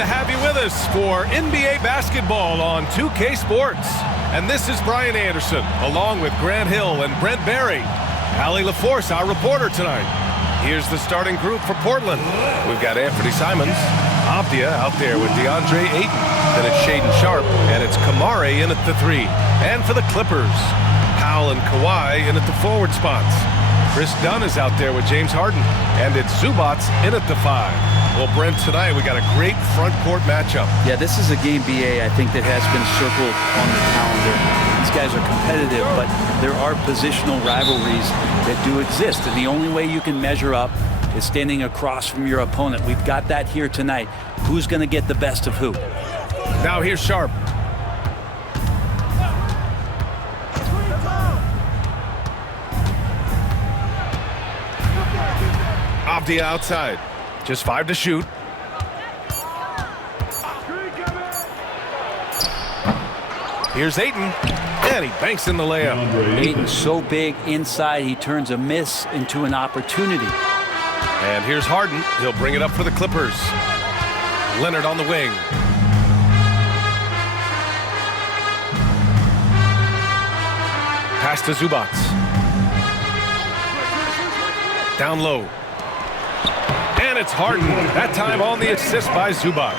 to have you with us for NBA basketball on 2K Sports. And this is Brian Anderson, along with Grant Hill and Brent Barry. Allie LaForce, our reporter tonight. Here's the starting group for Portland. We've got Anthony Simons, Avdia out there with DeAndre Ayton. Then it's Shaedon Sharpe, and it's Kamari in at the 3. And for the Clippers, Powell and Kawhi in at the forward spots. Chris Dunn is out there with James Harden, and it's Zubac in at the 5. Well, Brent, tonight we got a great front court matchup. Yeah, this is a game, BA, I think that has been circled on the calendar. These guys are competitive, but there are positional rivalries that do exist, and the only way you can measure up is standing across from your opponent. We've got that here tonight. Who's going to get the best of who? Now here's Sharpe. Avdia outside. Just 5 to shoot. Here's Ayton, and he banks in the layup. Ayton's so big inside, he turns a miss into an opportunity. And here's Harden. He'll bring it up for the Clippers. Leonard on the wing. Pass to Zubac. Down low. And it's Harden. That time on the assist by Zubac.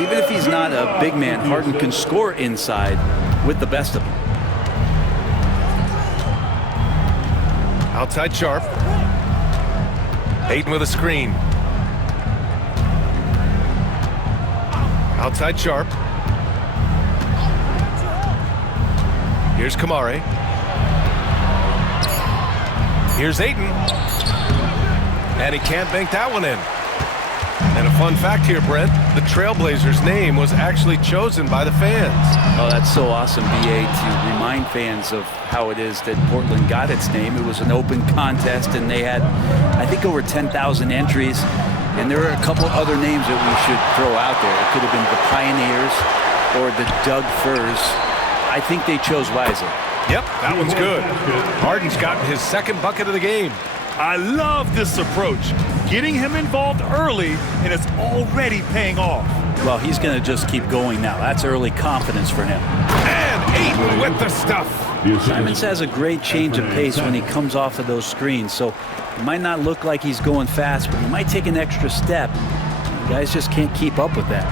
Even if he's not a big man, Harden can score inside with the best of them. Outside Sharpe. Ayton with a screen. Outside Sharpe. Here's Kamari. Here's Ayton. And he can't bank that one in. And a fun fact here, Brent, the Trailblazers' name was actually chosen by the fans. Oh, that's so awesome, BA, to remind fans of how it is that Portland got its name. It was an open contest, and they had, I think, over 10,000 entries. And there are a couple other names that we should throw out there. It could have been the Pioneers or the Doug Furs. I think they chose wisely. Yep, that one's good. Harden's gotten his second bucket of the game. I love this approach. Getting him involved early, and it's already paying off. Well, he's going to just keep going now. That's early confidence for him. And Ayton with the stuff. Simons has a great change of pace when he comes off of those screens, so it might not look like he's going fast, but he might take an extra step. You guys just can't keep up with that.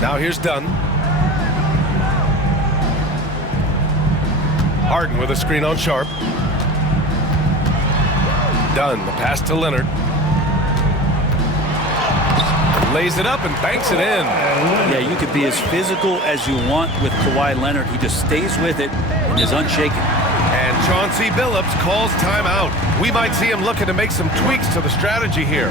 Now here's Dunn. Harden with a screen on Sharpe. Dunn, the pass to Leonard. Lays it up and banks it in. Yeah, you could be as physical as you want with Kawhi Leonard. He just stays with it and is unshaken. And Chauncey Billups calls timeout. We might see him looking to make some tweaks to the strategy here.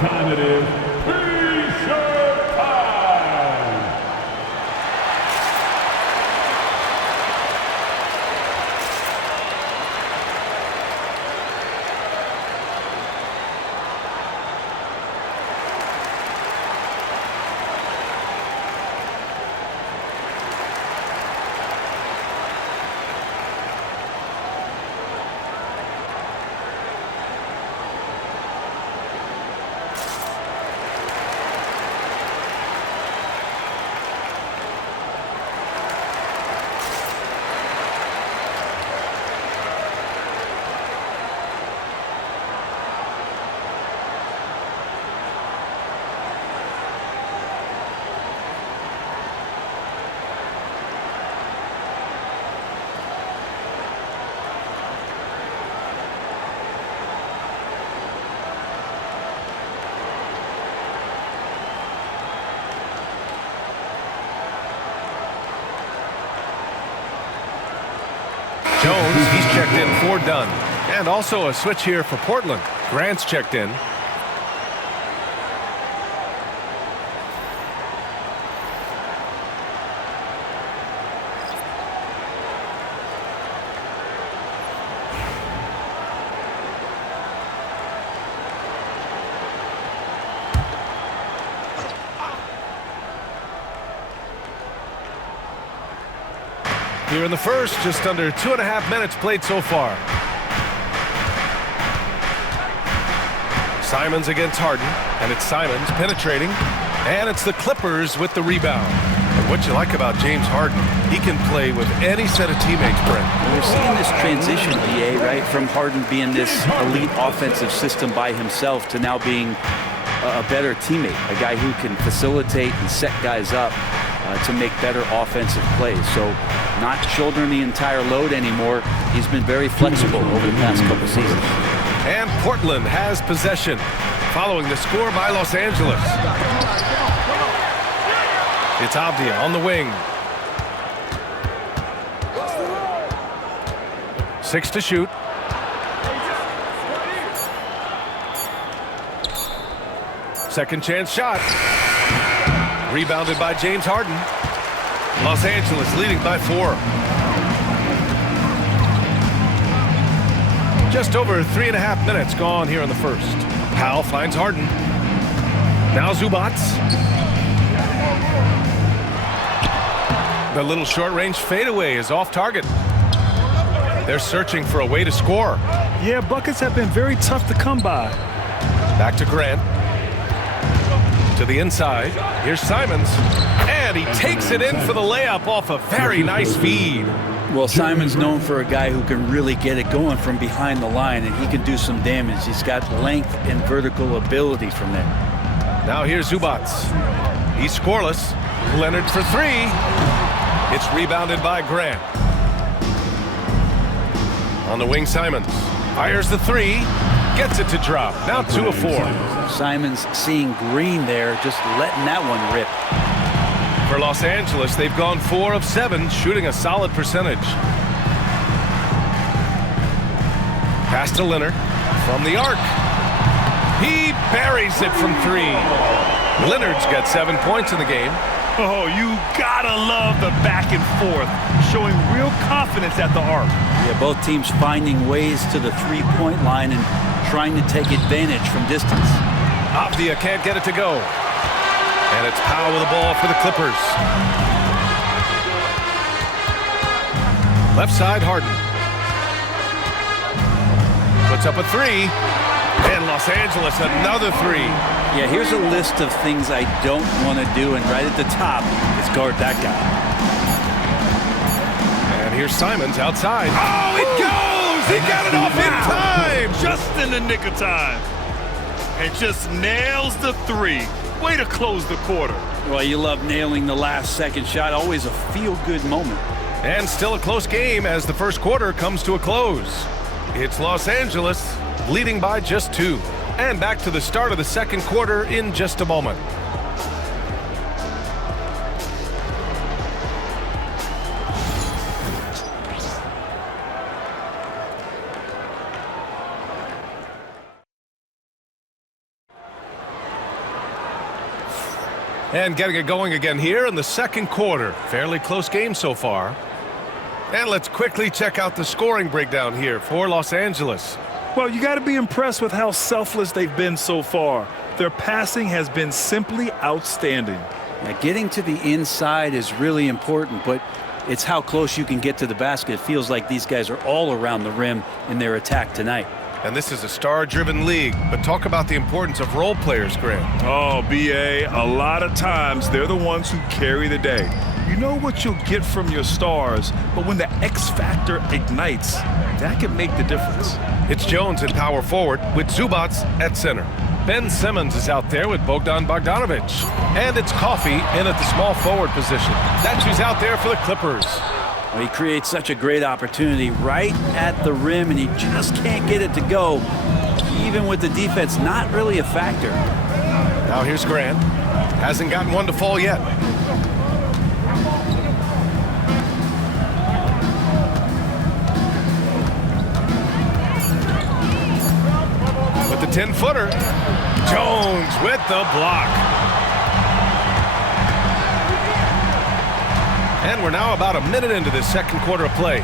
Time it is. T-shirt time. Jones, he's checked in for Dunn. And also a switch here for Portland. Grant's checked in. Here in the first, just under 2.5 minutes played so far. Simons against Harden, and it's Simons penetrating, and it's the Clippers with the rebound. And what you like about James Harden, he can play with any set of teammates, Brent. We're seeing this transition, BA, right, from Harden being this elite offensive system by himself to now being a better teammate, a guy who can facilitate and set guys up to make better offensive plays. So not shouldering the entire load anymore. He's been very flexible over the past couple seasons. And Portland has possession following the score by Los Angeles. It's Avdia on the wing. 6 to shoot. Second chance shot. Rebounded by James Harden. Los Angeles leading by 4. Just over 3.5 minutes gone here in the first. Powell finds Harden. Now Zubac. The little short-range fadeaway is off target. They're searching for a way to score. Yeah, buckets have been very tough to come by. Back to Grant. To the inside. Here's Simons. And he takes it in for the layup off a very nice feed. Well, Simon's known for a guy who can really get it going from behind the line, and he can do some damage. He's got length and vertical ability from there. Now here's Zubac. He's scoreless. Leonard for 3. It's rebounded by Grant. On the wing, Simons fires the 3. Gets it to drop. Now 2 of 4. Simons seeing green there, just letting that one rip. For Los Angeles, they've gone 4 of 7, shooting a solid percentage. Pass to Leonard from the arc. He buries it from 3. Leonard's got 7 points in the game. Oh, you gotta love the back and forth, showing real confidence at the arc. Yeah, both teams finding ways to the three-point line and trying to take advantage from distance. Avdia can't get it to go. And it's Powell with the ball for the Clippers. Left side, Harden. Puts up a 3. And Los Angeles, another 3. Yeah, here's a list of things I don't want to do, and right at the top is guard that guy. And here's Simons outside. Oh, it goes! He got it off in time! Just in the nick of time. And just nails the 3. Way to close the quarter. Well, you love nailing the last second shot. Always a feel-good moment. And still a close game as the first quarter comes to a close. It's Los Angeles leading by just 2. And back to the start of the second quarter in just a moment. And getting it going again here in the second quarter. Fairly close game so far. And let's quickly check out the scoring breakdown here for Los Angeles. Well, you got to be impressed with how selfless they've been so far. Their passing has been simply outstanding. Now, getting to the inside is really important, but it's how close you can get to the basket. It feels like these guys are all around the rim in their attack tonight. And this is a star-driven league, but talk about the importance of role players, Grant. Oh, BA, a lot of times they're the ones who carry the day. You know what you'll get from your stars, but when the X factor ignites, that can make the difference. It's Jones at power forward with Zubac at center. Ben Simmons is out there with Bogdan Bogdanovic. And it's Coffey in at the small forward position. That's who's out there for the Clippers. Well, he creates such a great opportunity right at the rim, and he just can't get it to go. Even with the defense not really a factor. Now here's Grant. Hasn't gotten one to fall yet. With the 10-footer. Jones with the block. And we're now about a minute into this second quarter of play.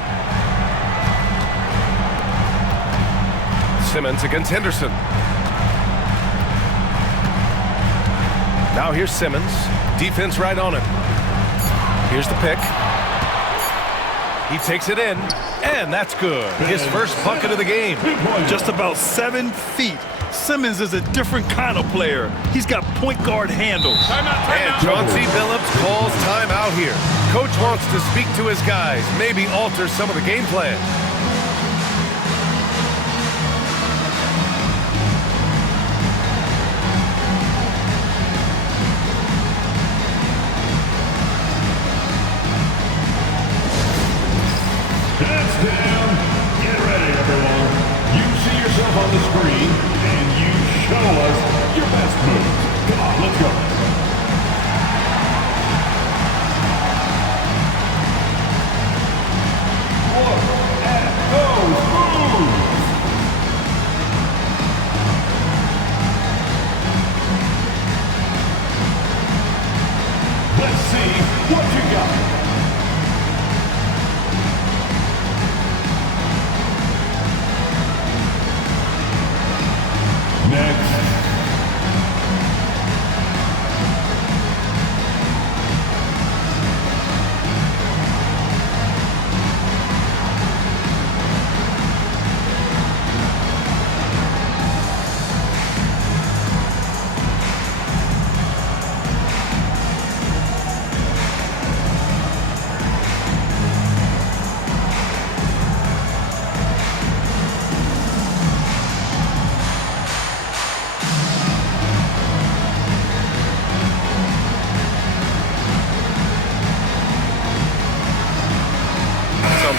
Simmons against Henderson. Now here's Simmons. Defense right on him. Here's the pick. He takes it in, and that's good. His first bucket of the game. Just about 7 feet. Simmons is a different kind of player. He's got point guard handles. And Chauncey Billups calls timeout here. Coach wants to speak to his guys, maybe alter some of the game plan. Hands down. Get ready, everyone. You see yourself on the screen, and you show us your best moves. Come on, let's go. Look at those moves. Let's see what you got. Next.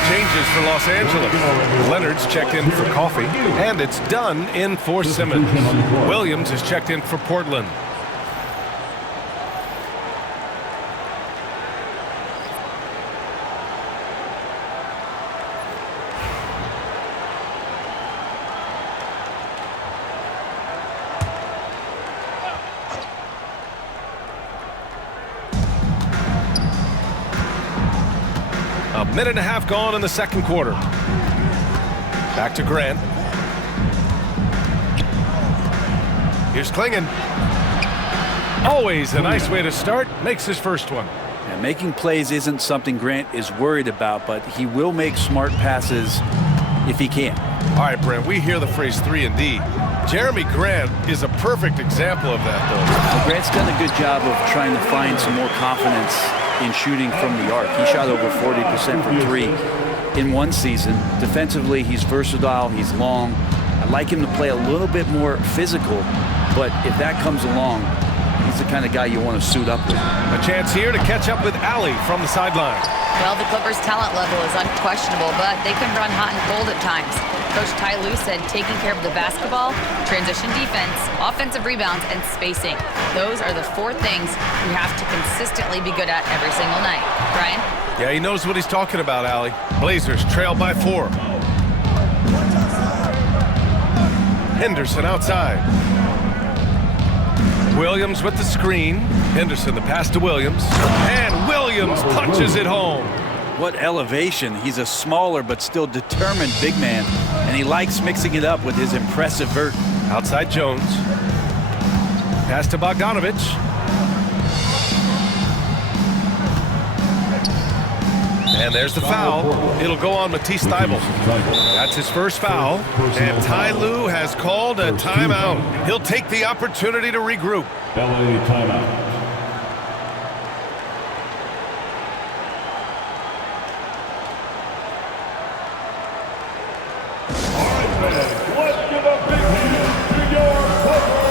Changes for Los Angeles. Leonard's checked in for coffee, and it's done in for Simmons. Williams is checked in for Portland. A minute and a half gone in the second quarter. Back to Grant. Here's Klingon. Always a nice way to start. Makes his first one. Yeah, making plays isn't something Grant is worried about, but he will make smart passes if he can. All right, Brent, we hear the phrase 3-and-D. Jeremy Grant is a perfect example of that, though. Well, Grant's done a good job of trying to find some more confidence in shooting from the arc. He shot over 40% from 3 in one season. Defensively, he's versatile, he's long. I'd like him to play a little bit more physical, but if that comes along, he's the kind of guy you want to suit up with. A chance here to catch up with Allie from the sideline. Well, the Clippers' talent level is unquestionable, but they can run hot and cold at times. Coach Ty Lue said taking care of the basketball, transition defense, offensive rebounds, and spacing. Those are the 4 things you have to consistently be good at every single night. Brian? Yeah, he knows what he's talking about, Allie. Blazers trail by 4. Henderson outside. Williams with the screen. Henderson the pass to Williams. And Williams punches it home. What elevation. He's a smaller but still determined big man, and he likes mixing it up with his impressive vert. Outside Jones. Pass to Bogdanovic. And there's the foul. It'll go on Matisse Thybulle. That's his first foul. And Ty Lue has called a timeout. He'll take the opportunity to regroup. LA timeout. Let's give a big hand to your Clippers.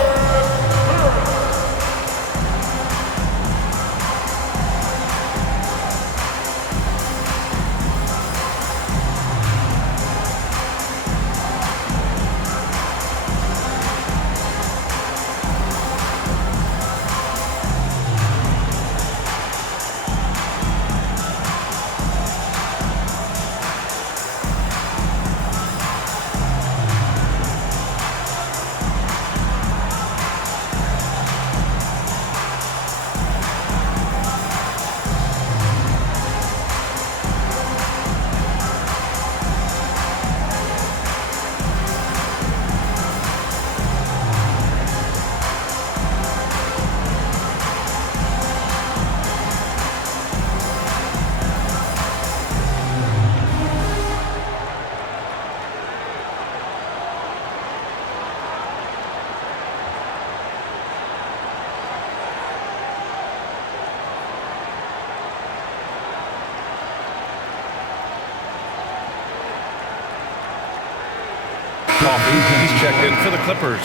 Coffee, he's checked in for the Clippers.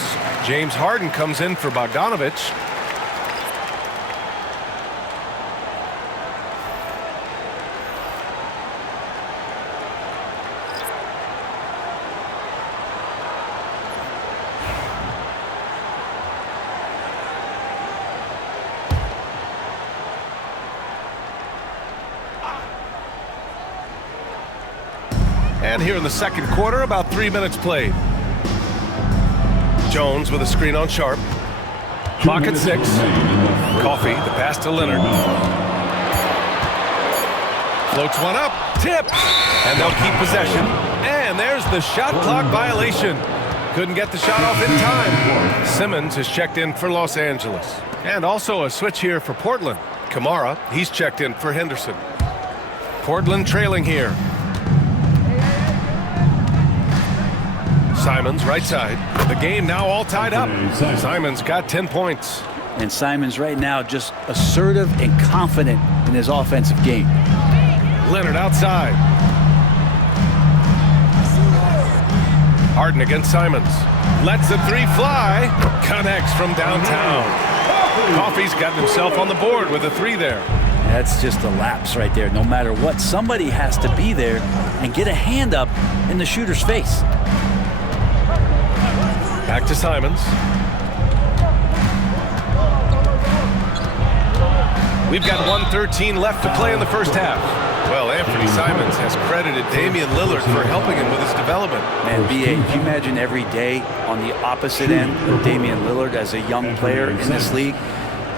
James Harden comes in for Bogdanovich. And here in the second quarter, about 3 minutes played. Jones with a screen on Sharp. Clock at 6. Coffee, the pass to Leonard. Floats one up, tip, and they'll keep possession. And there's the shot clock violation. Couldn't get the shot off in time. Simmons is checked in for Los Angeles. And also a switch here for Portland. Kamara, he's checked in for Henderson. Portland trailing here. Simons, right side. The game now all tied up. Simons got 10 points. And Simons right now just assertive and confident in his offensive game. Leonard outside. Harden against Simons. Lets the three fly. Connects from downtown. Coffee's gotten himself on the board with a three there. That's just a lapse right there. No matter what, somebody has to be there and get a hand up in the shooter's face. Back to Simons. We've got 1:13 left to play in the first half. Well, Anthony Simons has credited Damian Lillard for helping him with his development. Man, B.A., can you imagine every day on the opposite end of Damian Lillard as a young player in this league?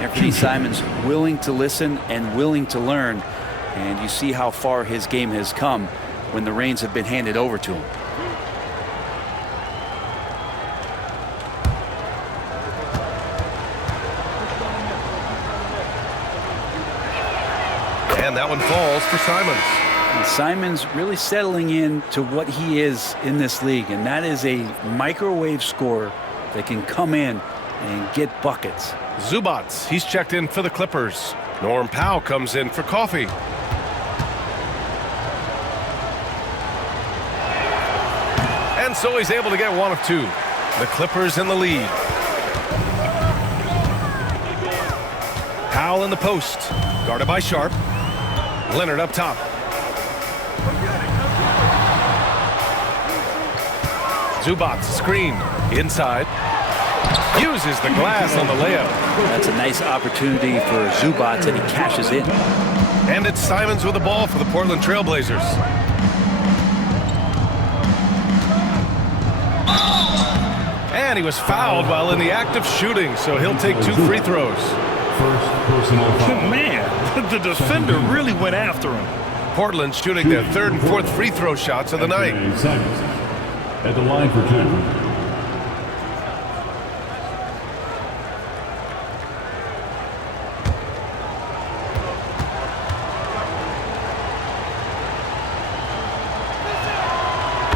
Anthony Simons willing to listen and willing to learn. And you see how far his game has come when the reins have been handed over to him. And that one falls for Simons. And Simons really settling in to what he is in this league, and that is a microwave scorer that can come in and get buckets. Zubats, he's checked in for the Clippers. Norm Powell comes in for Coffee. And so he's able to get one of two. The Clippers in the lead. Powell in the post, guarded by Sharp. Leonard up top. Zubats screen inside. Uses the glass on the layup. That's a nice opportunity for Zubats, and he cashes in. And it's Simons with the ball for the Portland Trailblazers. And he was fouled while in the act of shooting, so he'll take 2 free throws. First personal foul. Man, the defender really went after him. Portland shooting their 3rd and 4th free throw shots of the night. Simons at the line for 2.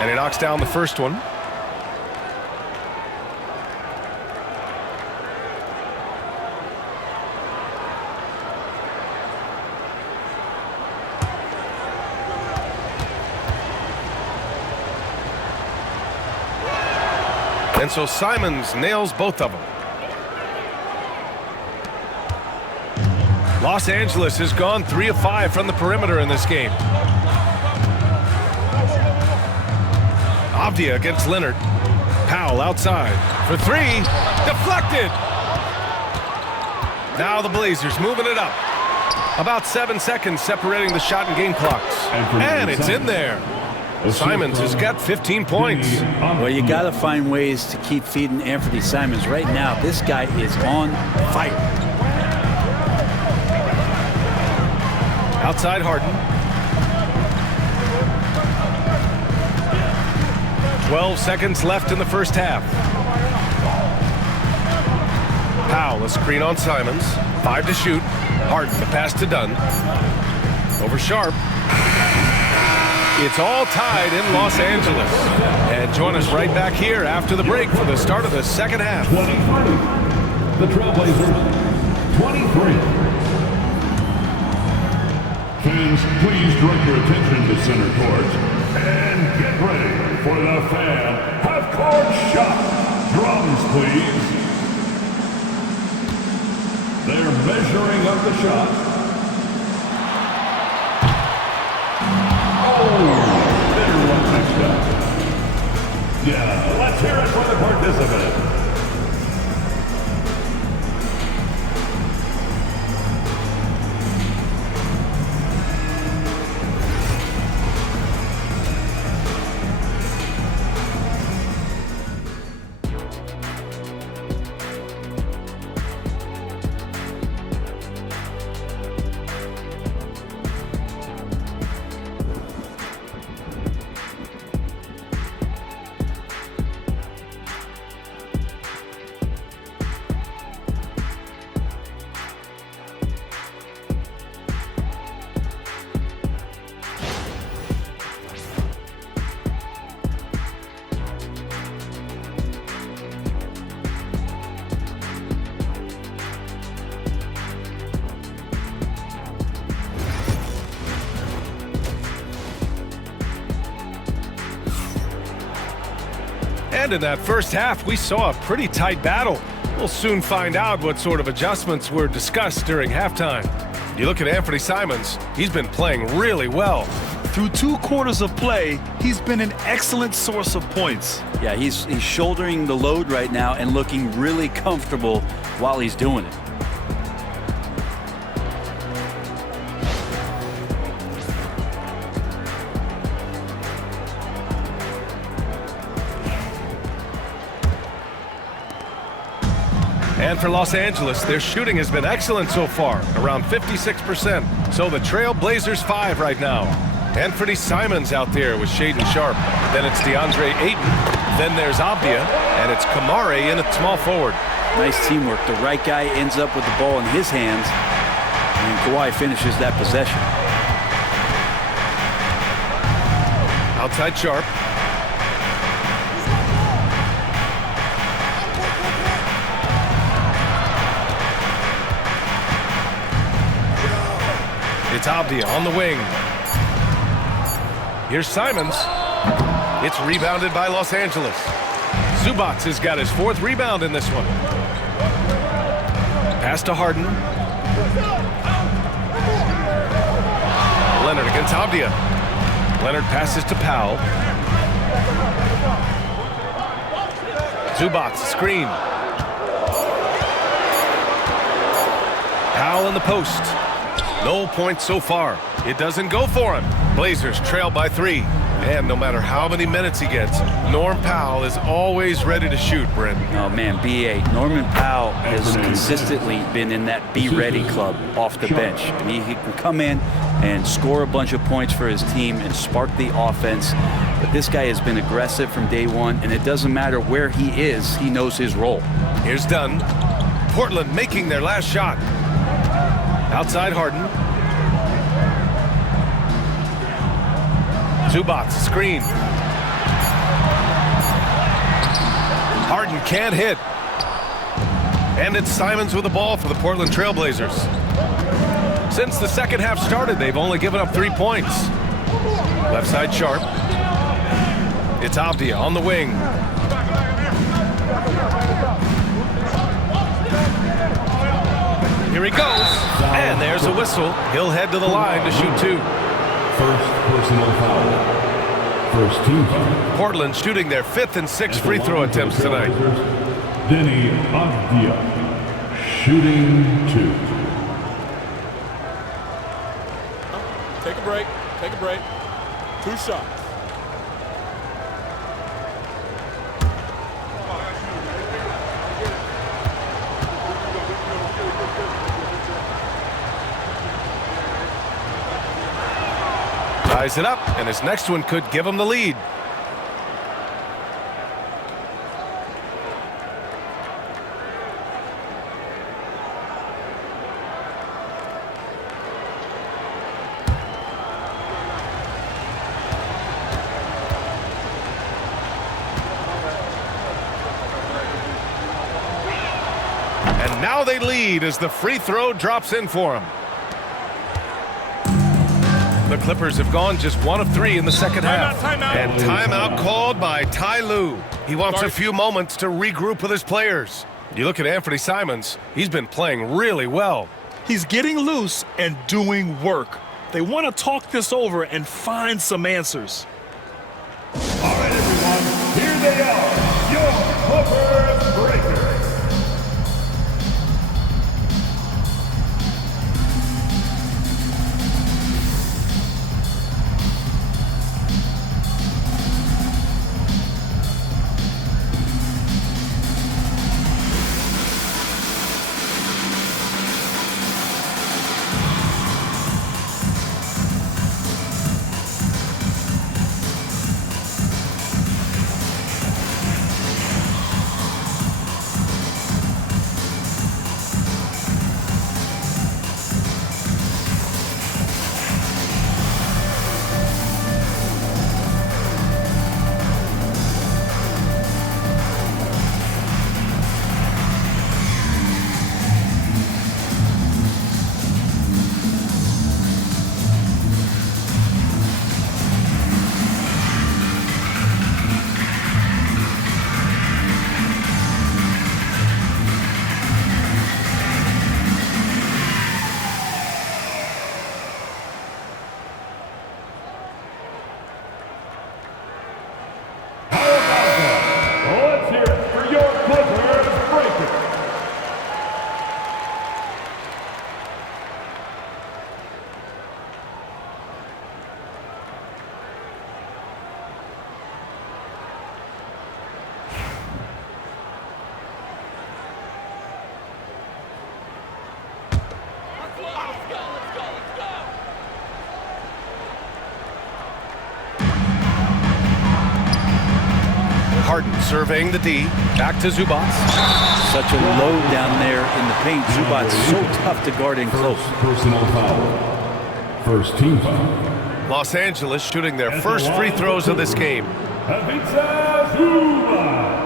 And he knocks down the first one. And so Simons nails both of them. Los Angeles has gone 3 of 5 from the perimeter in this game. Avdia against Leonard. Powell outside for 3. Deflected. Now the Blazers moving it up. About 7 seconds separating the shot and game clocks. And it's in there. Simons has got 15 points. Well, you got to find ways to keep feeding Anthony Simons. Right now, this guy is on fire. Outside Harden. 12 seconds left in the first half. Powell, a screen on Simons. 5 to shoot. Harden, the pass to Dunn. Over Sharp. It's all tied in Los Angeles. And join us right back here after the break for the start of the second half. 23. The Trailblazers, 23. Fans, please direct your attention to center court and get ready for the fan half court high-powered shot. Drums, please. They're measuring up the shot. Oh, there's one mixed up. Yeah, let's hear it for the participant. And in that first half, we saw a pretty tight battle. We'll soon find out what sort of adjustments were discussed during halftime. You look at Anthony Simons, he's been playing really well. Through 2 quarters of play, he's been an excellent source of points. Yeah, he's shouldering the load right now and looking really comfortable while he's doing it. And for Los Angeles, their shooting has been excellent so far, around 56%. So the Trail Blazers 5 right now. Anthony Simons out there with Shaedon Sharpe. Then it's DeAndre Ayton. Then there's Avdia. And it's Kamari in at small forward. Nice teamwork. The right guy ends up with the ball in his hands, and Kawhi finishes that possession. Outside Sharpe. It's Avdia on the wing. Here's Simons. It's rebounded by Los Angeles. Zubac has got his 4th rebound in this one. Pass to Harden. Leonard against Avdia. Leonard passes to Powell. Zubac screen. Powell in the post. No points so far. It doesn't go for him. Blazers trail by 3. And no matter how many minutes he gets, Norm Powell is always ready to shoot, Brent. Oh, man, B.A. Norman Powell has consistently been in that be-ready club off the bench. I mean, he can come in and score a bunch of points for his team and spark the offense. But this guy has been aggressive from day one, and it doesn't matter where he is, he knows his role. Here's Dunn. Portland making their last shot. Outside Harden. Zubac, screen. Harden can't hit. And it's Simons with the ball for the Portland Trail Blazers. Since the second half started, they've only given up 3 points. Left side Sharpe. It's Avdia on the wing. Here he goes. And there's a whistle. He'll head to the line to shoot 2. First personal foul. First team foul. Portland shooting their 5th and 6th free throw attempts tonight. Denny Avdia, shooting 2. Take a break. Take a break. 2 shots. Ties it up, and his next one could give him the lead. And now they lead as the free throw drops in for him. The Clippers have gone just 1 of 3 in the second half. Timeout. And timeout called by Ty Lue. He wants a few moments to regroup with his players. You look at Anthony Simons, he's been playing really well. He's getting loose and doing work. They want to talk this over and find some answers. All right, everyone, here they are, your Clippers Breakers. Let's hear it for your Clippers Breakers. Harden surveying the D. Back to Zubac. Such a load down there in the paint. Zubac's so tough to guard in close. Personal foul. First team foul. Los Angeles shooting their first free throws of this game. Ivica Zubac.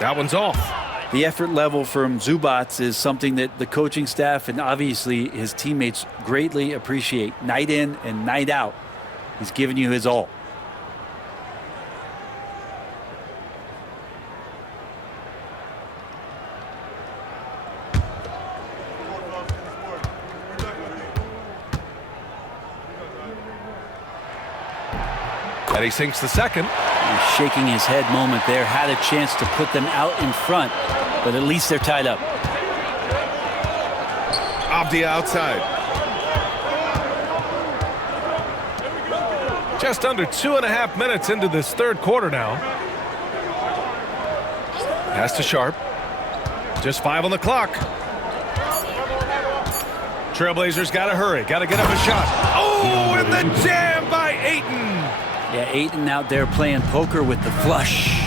That one's off. The effort level from Zubac is something that the coaching staff and obviously his teammates greatly appreciate. Night in and night out, he's giving you his all. And he sinks the second. He's shaking his head moment there. Had a chance to put them out in front, but at least they're tied up. Abdi outside. Just under 2.5 minutes into this third quarter now. Pass to Sharp. Just 5 on the clock. Trailblazers got to hurry. Got to get up a shot. Oh, and the jam by Ayton. Yeah, Ayton out there playing poker with the flush.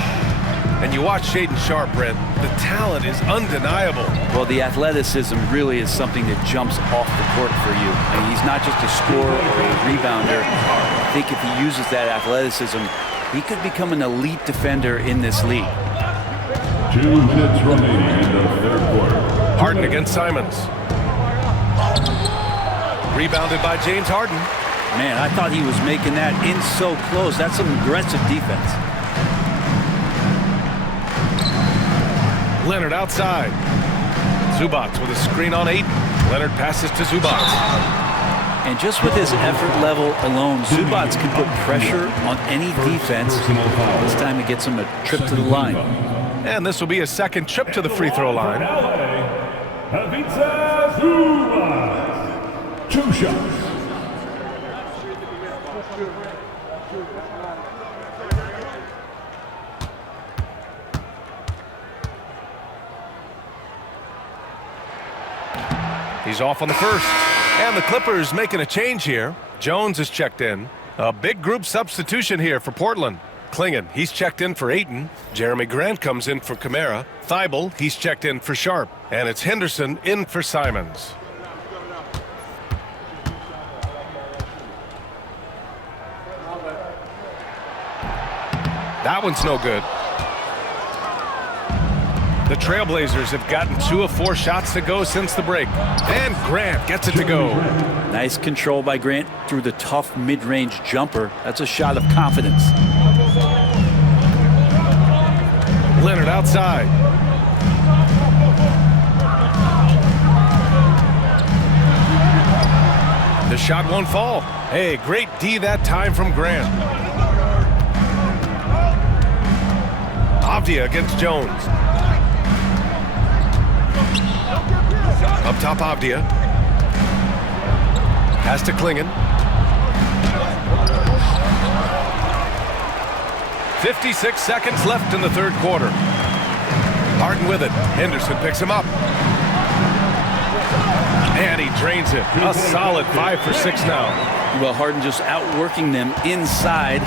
And you watch Shaedon Sharpe, Brent. The talent is undeniable. Well, the athleticism really is something that jumps off the court for you. I mean, he's not just a scorer or a rebounder. I think if he uses that athleticism, he could become an elite defender in this league. 2 minutes remaining in the third quarter. Harden against Simons. Rebounded by James Harden. Man, I thought he was making that in so close. That's some aggressive defense. Leonard outside. Zubac with a screen on Ayton. Leonard passes to Zubac. And just with his effort level alone, Zubac can put pressure on any defense. This time he gets him a trip to the line. And this will be a second trip to the free throw line. Ivica Zubac. 2 shots. He's off on the first. And the Clippers making a change here. Jones is checked in. A big group substitution here for Portland. Klingon, he's checked in for Ayton. Jeremy Grant comes in for Kamara. Thibault, he's checked in for Sharp. And it's Henderson in for Simons. That one's no good. The Trailblazers have gotten 2 of 4 shots to go since the break. And Grant gets it to go. Nice control by Grant through the tough mid-range jumper. That's a shot of confidence. Leonard outside. The shot won't fall. Hey, great D that time from Grant. Avdia against Jones. Up top, Avdia. Pass to Klingon. 56 seconds left in the third quarter. Harden with it. Henderson picks him up. And he drains it. A solid 5 for 6 now. Well, Harden just outworking them inside.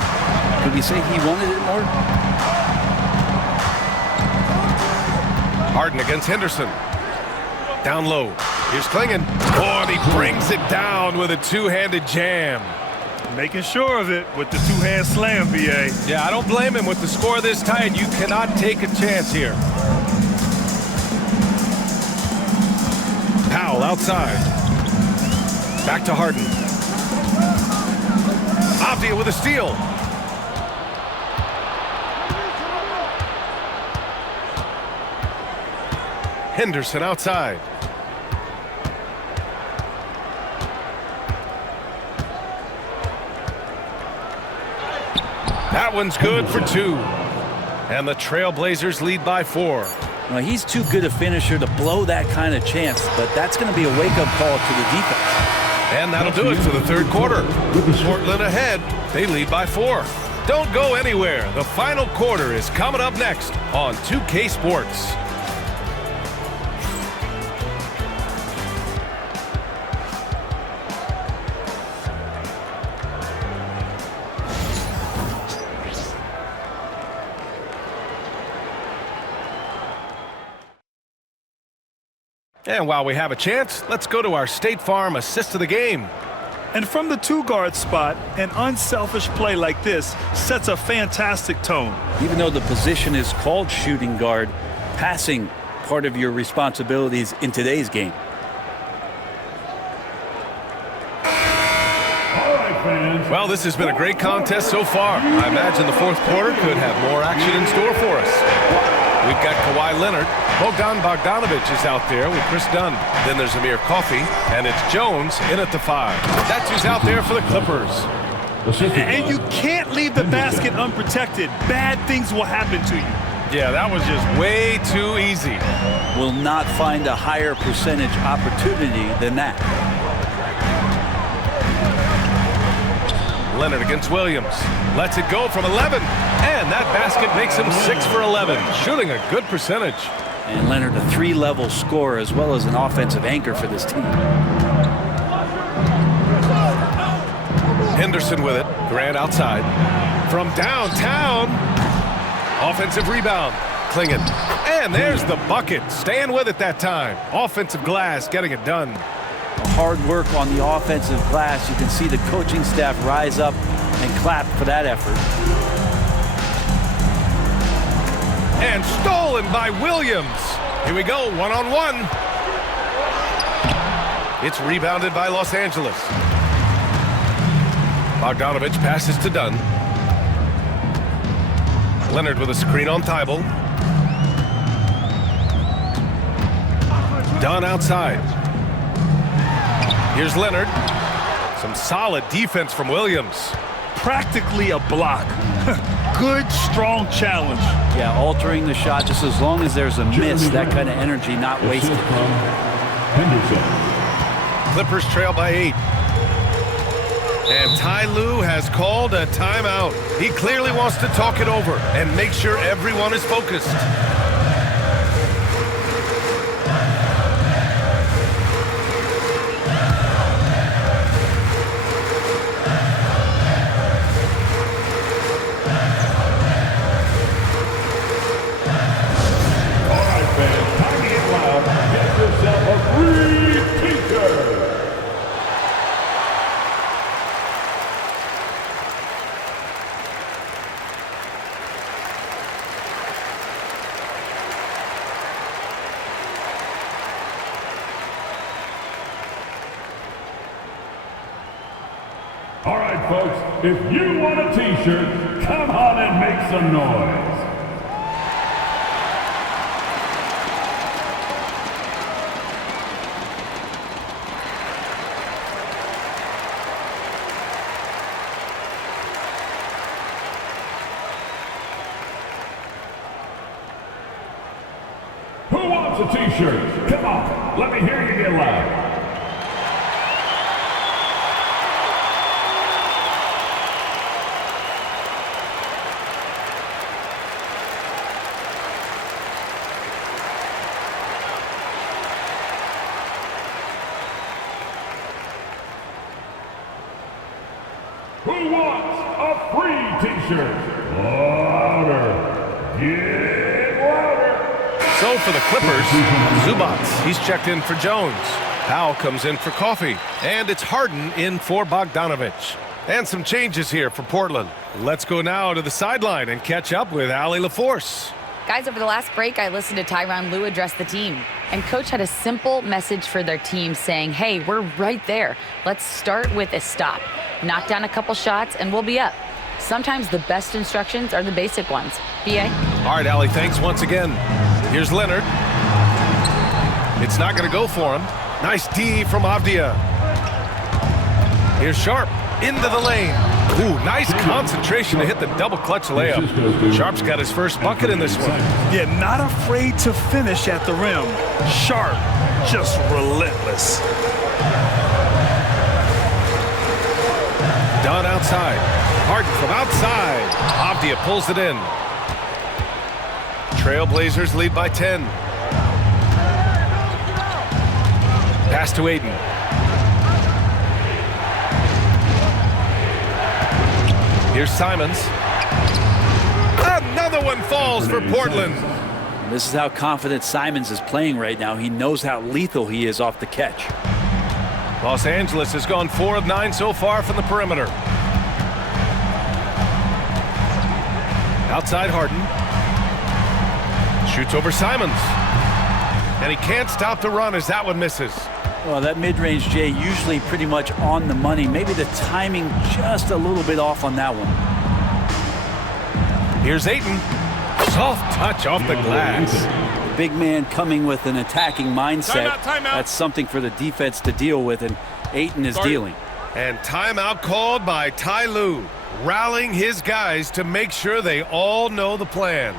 Could we say he wanted it more? Harden against Henderson. Down low. Here's Klingon. Oh, and he brings it down with a two-handed jam. Making sure of it with the two-hand slam, BA. Yeah, I don't blame him with the score this tight. You cannot take a chance here. Powell outside. Back to Harden. Avdia with a steal. Henderson outside. That one's good for 2. And the Trailblazers lead by 4. Well, he's too good a finisher to blow that kind of chance, but that's going to be a wake-up call to the defense. And that'll do it for the third quarter. Portland ahead. They lead by 4. Don't go anywhere. The final quarter is coming up next on 2K Sports. And while we have a chance, let's go to our State Farm assist of the game. And from the two-guard spot, an unselfish play like this sets a fantastic tone. Even though the position is called shooting guard, passing part of your responsibilities in today's game. Well, this has been a great contest so far. I imagine the fourth quarter could have more action in store for us. We've got Kawhi Leonard. Bogdan Bogdanovic is out there with Chris Dunn. Then there's Amir Coffey, and it's Jones in at the 5. That's who's out there for the Clippers. And you can't leave the basket unprotected. Bad things will happen to you. Yeah, that was just way too easy. Will not find a higher percentage opportunity than that. Leonard against Williams. Lets it go from 11. And that basket makes him 6 for 11. Shooting a good percentage. And Leonard, a 3-level scorer as well as an offensive anchor for this team. Henderson with it. Grant outside. From downtown. Offensive rebound. Klingon. And there's the bucket. Staying with it that time. Offensive glass getting it done. Hard work on the offensive glass. You can see the coaching staff rise up and clap for that effort. And stolen by Williams. Here we go, one-on-one. It's rebounded by Los Angeles. Bogdanovic passes to Dunn. Leonard with a screen on Thibault. Dunn outside. Here's Leonard. Some solid defense from Williams. Practically a block. Good, strong challenge. Yeah, altering the shot just as long as there's a miss. That kind of energy not wasted. Clippers trail by 8. And Ty Lue has called a timeout. He clearly wants to talk it over and make sure everyone is focused. All right, folks, if you want a t-shirt, come on and make some noise. Who wants a t-shirt? Come on, let me hear you get loud. Who wants a free t-shirt? Louder. Get louder. So for the Clippers, Zubats, he's checked in for Jones. Powell comes in for Coffee. And it's Harden in for Bogdanovich. And some changes here for Portland. Let's go now to the sideline and catch up with Allie LaForce. Guys, over the last break, I listened to Tyronn Lue address the team. And Coach had a simple message for their team saying, hey, we're right there. Let's start with a stop. Knock down a couple shots, and we'll be up. Sometimes the best instructions are the basic ones. B.A.? All right, Allie, thanks once again. Here's Leonard. It's not going to go for him. Nice D from Avdia. Here's Sharp into the lane. Ooh, nice concentration to hit the double clutch layup. Sharp's got his first bucket in this one. Yeah, not afraid to finish at the rim. Sharp, just relentless. Done outside. Harden from outside. Avdia pulls it in. Trailblazers lead by 10. Pass to Aiden. Here's Simons. Another one falls for Portland. This is how confident Simons is playing right now. He knows how lethal he is off the catch. Los Angeles has gone 4 of 9 so far from the perimeter. Outside Harden. Shoots over Simons. And he can't stop the run as that one misses. Well, that mid-range, Jay, usually pretty much on the money. Maybe the timing just a little bit off on that one. Here's Ayton. Soft touch off the glass. The big man coming with an attacking mindset. Timeout. That's something for the defense to deal with, and Ayton is dealing. And timeout called by Ty Lue, rallying his guys to make sure they all know the plan.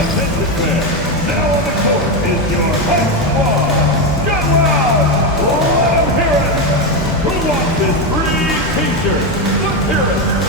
Attention fans, now on the court is your home squad. Get loud! Let 'em hear it! Who wants this free t-shirt? Let's hear it!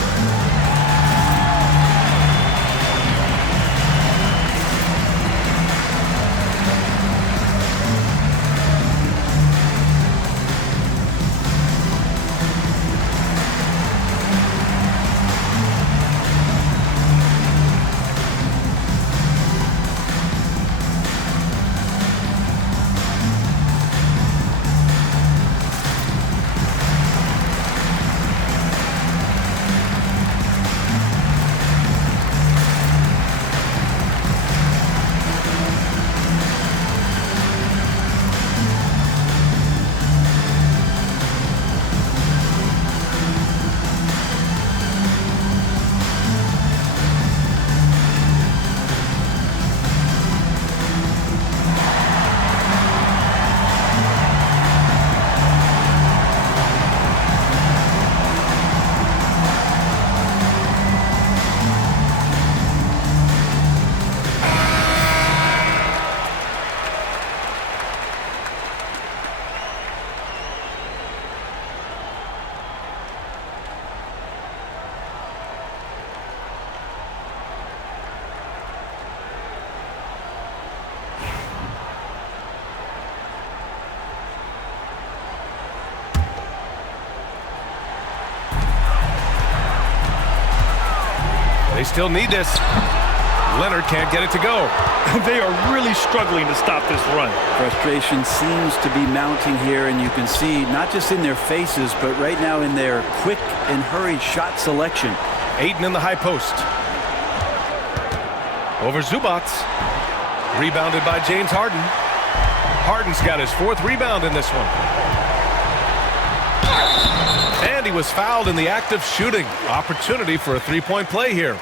They still need this. Leonard can't get it to go. They are really struggling to stop this run. Frustration seems to be mounting here, and you can see not just in their faces, but right now in their quick and hurried shot selection. Ayton in the high post. Over Zubats. Rebounded by James Harden. Harden's got his 4th rebound in this one. And he was fouled in the act of shooting. Opportunity for a 3-point play here.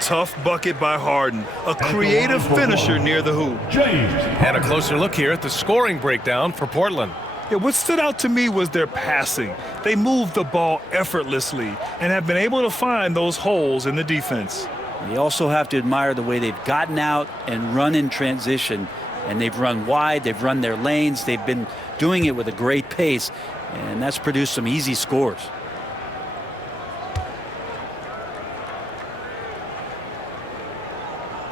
Tough bucket by Harden, a creative finisher near the hoop. James. And a closer look here at the scoring breakdown for Portland. Yeah, what stood out to me was their passing. They moved the ball effortlessly and have been able to find those holes in the defense. You also have to admire the way they've gotten out and run in transition. And they've run wide, they've run their lanes, they've been doing it with a great pace, and that's produced some easy scores.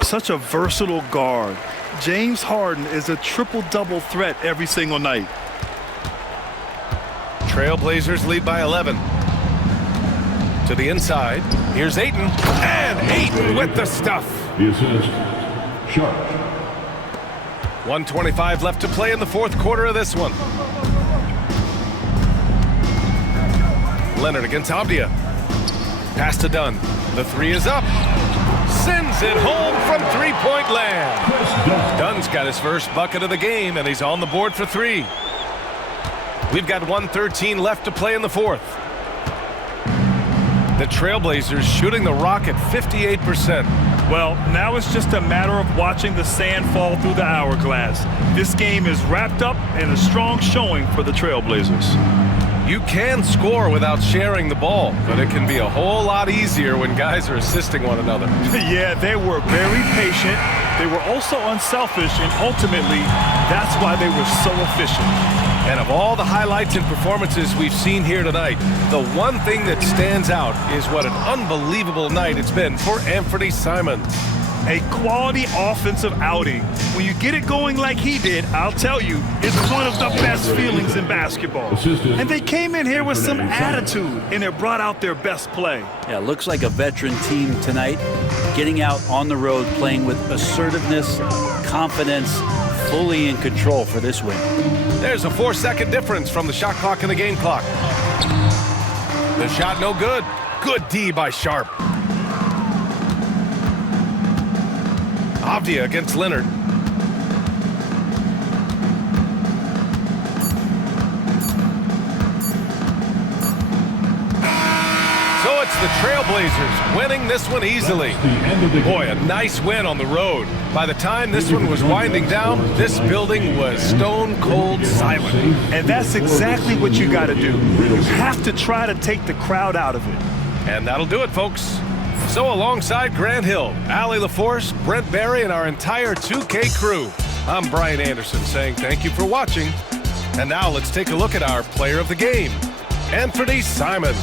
Such a versatile guard. James Harden is a triple-double threat every single night. Trailblazers lead by 11. To the inside. Here's Ayton. And Ayton with the stuff. The assist. Sharp. 1:25 left to play in the 4th quarter of this one. Leonard against Avdia. Pass to Dunn. The 3 is up. Sends it home from 3-point land. Dunn's got his first bucket of the game, and he's on the board for 3. We've got 1:13 left to play in the 4th. The Trailblazers shooting the rock at 58%. Well, now it's just a matter of watching the sand fall through the hourglass. This game is wrapped up in a strong showing for the Trailblazers. You can score without sharing the ball, but it can be a whole lot easier when guys are assisting one another. Yeah, they were very patient. They were also unselfish, and ultimately, that's why they were so efficient. And of all the highlights and performances we've seen here tonight, the one thing that stands out is what an unbelievable night it's been for Anthony Simons. A quality offensive outing. When you get it going like he did, I'll tell you, it's one of the best feelings in basketball. And they came in here with some attitude, and it brought out their best play. Yeah, it looks like a veteran team tonight, getting out on the road, playing with assertiveness, confidence, fully in control for this win. There's a 4-second difference from the shot clock and the game clock. The shot no good. Good D by Sharp. Avdia against Leonard. So it's the Trailblazers winning this one easily. Boy, a nice win on the road. By the time this one was winding down, this building was stone cold silent. And that's exactly what you got to do. You have to try to take the crowd out of it. And that'll do it, folks. So alongside Grant Hill, Allie LaForce, Brent Barry, and our entire 2K crew, I'm Brian Anderson saying thank you for watching. And now let's take a look at our player of the game, Anthony Simons.